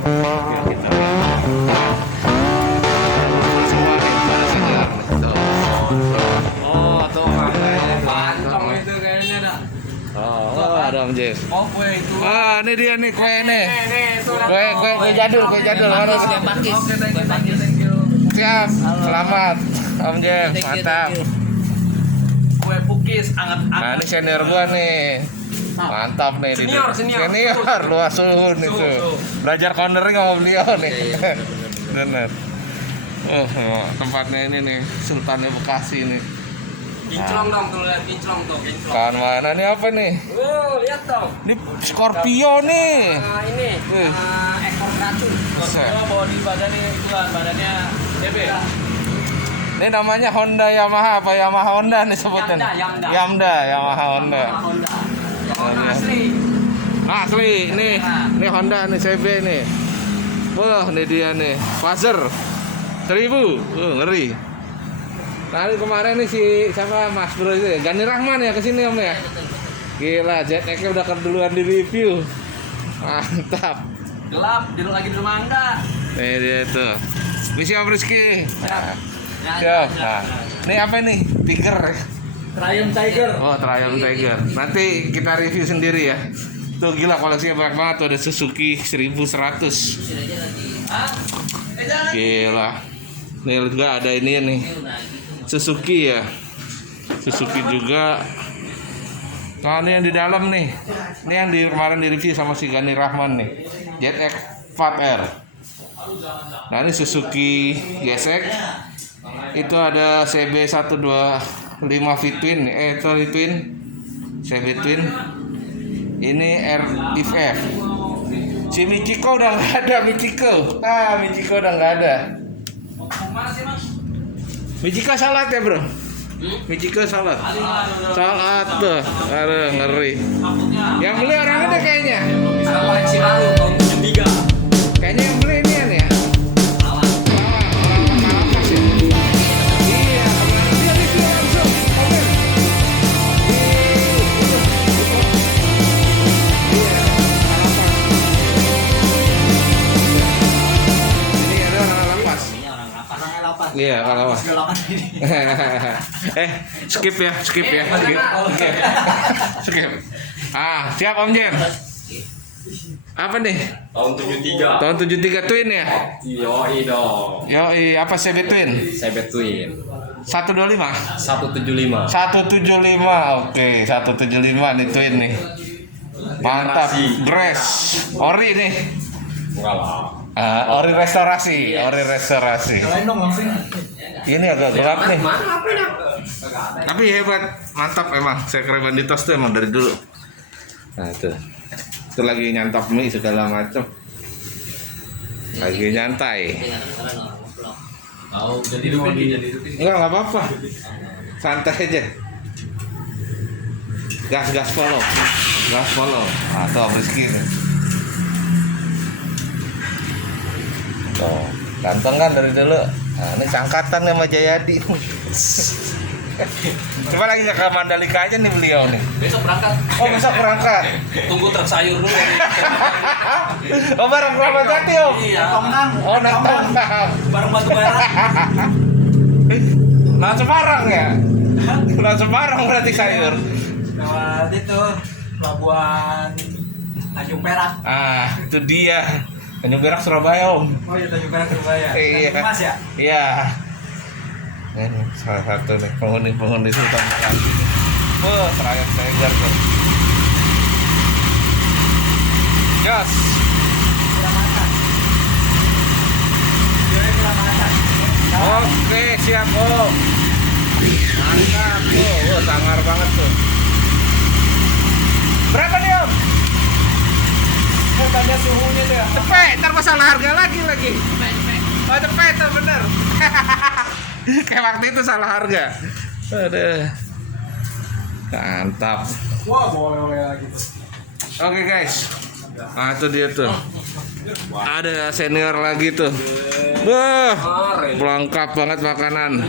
Biar kita lihat. Semua nih pada segar nih. Tuh. Oh, tuh makanya. Pancong itu kayaknya dah. Oh, ada Om Jeff. Oh, kue itu. Ah, ini dia nih kue nih. Itu Kue jadul, kue jadul. Mana? Oke, thank you. Siap. Selamat Om Jeff, mantap. Kue pukis Nah, anget-anget. ini senior gua nih. Mantap nih. Senior. Senior, luas suhu nih tuh. Belajar cornering sama beliau nih. Bener. Oh, tempatnya ini nih, Sultannya Bekasi nih. Kinclong dong, tuh lihat kinclong tuh, kinclong. Kawan mana nih apa nih? Oh, lihat dong. Ini Scorpio nih. Ini ekor racun. Buset. Bawa di badannya ituan, badannya DB. Ini namanya Honda Yamaha apa Yamaha Honda nih sebutin? Yamda. Yamaha Honda. Honda. Honda asli. Asli nih Honda nih CB nih. Wah, ini dia nih. Fazer 1000. Ngeri. Nah, ini kemarin nih si siapa Mas Bro itu ya? Gani Rahman ya kesini Om ya? Gila, ZX-nya udah keduluan di review. Mantap. Gelap, dia lagi di rumah Anda. Nih dia tuh. Misi Om Rizky. Nah, Ya, siap. Nah, ini apa nih? Tiger. Triumph Tiger. Oh, Triumph Tiger. Nanti kita review sendiri ya. Tuh gila koleksinya banyak banget tuh, ada Suzuki 1100. Hah? Jangan. Gila. Nih juga ada ini nih. Suzuki ya. Suzuki juga. Nah, ini yang di dalam nih. Ini yang di kemarin di review sama si Gani Rahman nih. ZX 4R. Nah, ini Suzuki GSX. Itu ada CB 125 V-Twin, Twin. CB Twin. Ini RFF. Si Michiko udah nggak ada, Michiko. Michiko udah nggak ada. Mana sih, Mas? Michiko salat ya bro? Michiko salat. Salat tuh. Aduh, ngeri. Yang beli orang ada kayaknya. Koleksi baru tahun 73. Kayaknya yang beli ini ya. Iya, kalau skip ya. Skip. Siap Om Jen. Apa nih? Tahun 73. Tahun 73 Twin ya? Yoi dong. Yoi, apa CB Twin? CB Twin 125? 175. 175, oke, 175 nih Twin nih. Mantap, dress, ori nih. Enggak lah. Ori restorasi. Ini agak gelap nih. Tapi hebat, mantap emang. Sekre Banditos tuh emang dari dulu. Nah itu lagi nyantap mie segala macam. Lagi nyantai. Oh, jadi hidupin. Enggak apa-apa. Santai aja. Gas follow. Tuh Rizky nih. Tuh, ganteng kan dari dulu. Nah, ini sangkatan sama Jayadi. Cuma lagi ke Mandalika aja nih beliau nih. Besok berangkat. Oh, besok berangkat. Tunggu truk sayur dulu. Oh, bareng Keramat Jati, Om. Iya. Oh, datang. Bareng batu bara. Nah, Semarang ya? Nah, Semarang berarti sayur. Lewat itu pelabuhan Tanjung Perak. Itu dia. Tanjung Perak Surabaya, Om. Oh iya, Tanjung Perak Surabaya. Iya. Mas ya? Iya. Ini salah satu nih penghuni Sultan Bekasi. Oh, Triumph Tiger tuh. Gas. Kurang makan. Oke, siap Om. Mantap tuh, sangar banget tuh. Berapa nih Om? Tanda suhunya tuh ya. Cepet, ntar masalah harga lagi. Oh cepet tuh bener. Kayak waktu itu salah harga. Aduh. Mantap. Wah, boleh lagi tuh. Oke guys. Nah itu dia tuh. Ada senior lagi tuh. Wah, lengkap banget makanan.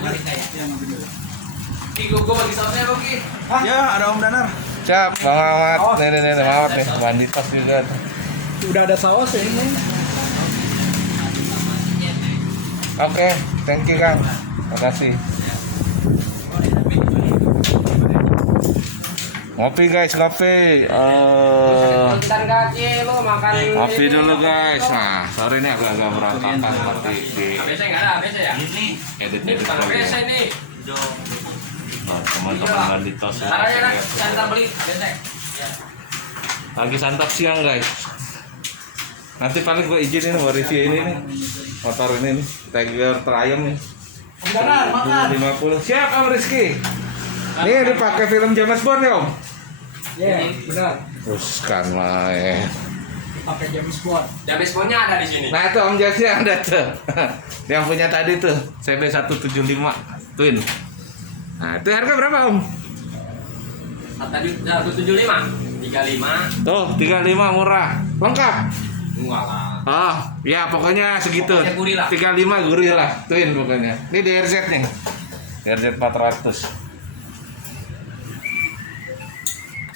Ki, gua bagi sausnya kok, Ki. Ya, ada Om Danar. Siap, Bang Ahmad. Nih, Bang Ahmad nih. Banditos juga tuh. Udah ada saus ya ini. Oke, thank you Kang. Makasih. Ngopi guys, ngopi. Jalan kaki lu makan. Ngopi dulu guys. Nah, sore ini agak-agak berantakan seperti di ABC enggak ada, ABC ya? edit-edit Bukan lagi. ABC nih. Nah, teman-teman Banditos ya. Caranya nak santar beli ABC. Lagi santap siang guys. Nanti paling gue izinin mau review ini nih. Motor ini nih, Tiger Triumph nih. Benar, makan. 50. Siap Om Rizky. Nih dipakai film James Bond ya Om. Iya, benar. Terus kan main. Pakai James Bond. James Bondnya ada di sini. Nah itu Om Jasi ada tuh. Yang punya tadi tuh CB175 Twin. Nah itu harga berapa Om? Tadi 175, 35. Tuh 35 murah. Lengkap. Enggak lah. Oh ya pokoknya segitu. Pokoknya gurih lah. 35 gurih lah Twin pokoknya. Ini DRZ nih. DRZ 400.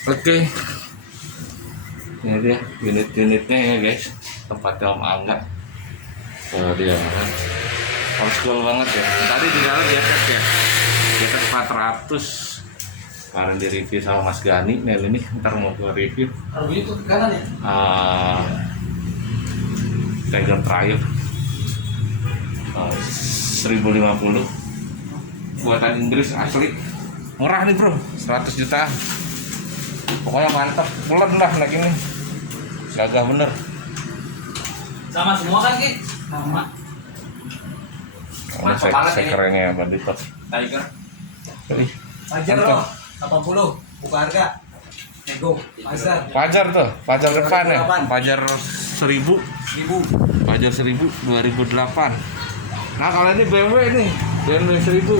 Oke. Ini dia unit-unitnya ya guys. Tempatnya Om Angga. Oh dia kan. Old school banget ya. Tadi di dalam jaket ya. Jaket 400. Kemarin di review sama Mas Gani. Nih ini ntar mau gue review. Kalau itu ke kanan ya? Tiger Triumph 1050 buatan Inggris asli, murah nih bro, 100 jutaan. Pokoknya mantap, pulen lah naik ini, gagah bener. Sama semua kan Ki? Sama. Mantap banget ini. Sekernya Banditos. Tiger. Ih, Fajar mantap. loh, 80 buka harga. Nego, Fajar. Fajar tuh, Fajar depan ya, 2008. Fajar 1000, 1000. Fajar 1000 2008. Nah kalau ini BMW nih, BMW 1000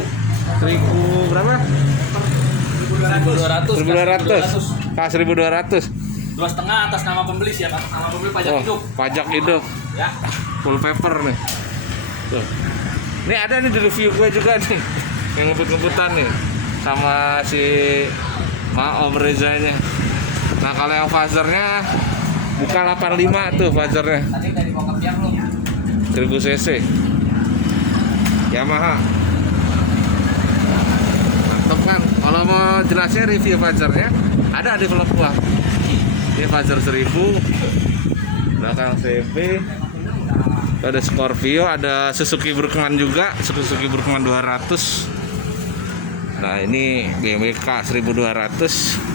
berapa? 1200. 1200. Kah 1200. 2,5 atas nama pembeli, siap atas nama pembeli pajak Oh, hidup. pajak hidup. Ya. Full paper nih. Tuh. Ini ada nih di review gue juga nih. Yang ngebut-ngebutan nih sama si Om Reza-nya. Nah, kalau yang Fazernya buka 85 tuh Fazernya. Tadi dari mau ke biang lu. 1000 cc. Yamaha. Mantap kan? Kalau mau jelasnya review Fazernya ada di vlog gua. Ini Fazer 1000. Belakang CB. Ada Scorpio, ada Suzuki Burkman juga, Suzuki Burkman 200. Nah ini BMW K 1200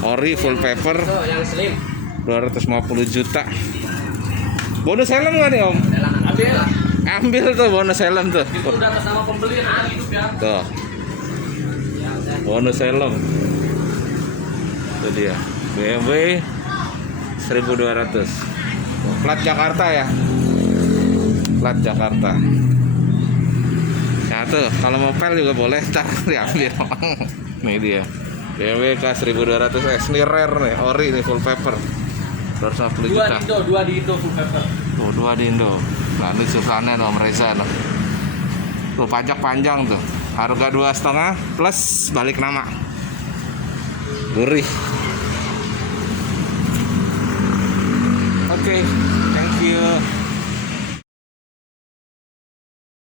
ori full paper Tuh, yang slim. 250 juta. Bonus helm nggak nih Om? Ambil. Ambil tuh bonus helm tuh. Itu udah atas nama pembeli nah hidup ya. Tuh. Bonus helm. Itu dia. BMW 1200. Plat Jakarta ya. Plat Jakarta. Nah tuh, kalau mau pel juga boleh, ntar diambil. Nih dia. BMW K 1200S ini rare nih, ori nih full paper. 250 juta. Dua di Indo full paper. Tuh, 2 di Indo. Nah, ini Sultannya Om Reza noh. Tuh pajak panjang tuh. Harga 2,5 plus balik nama. Gurih. Oke.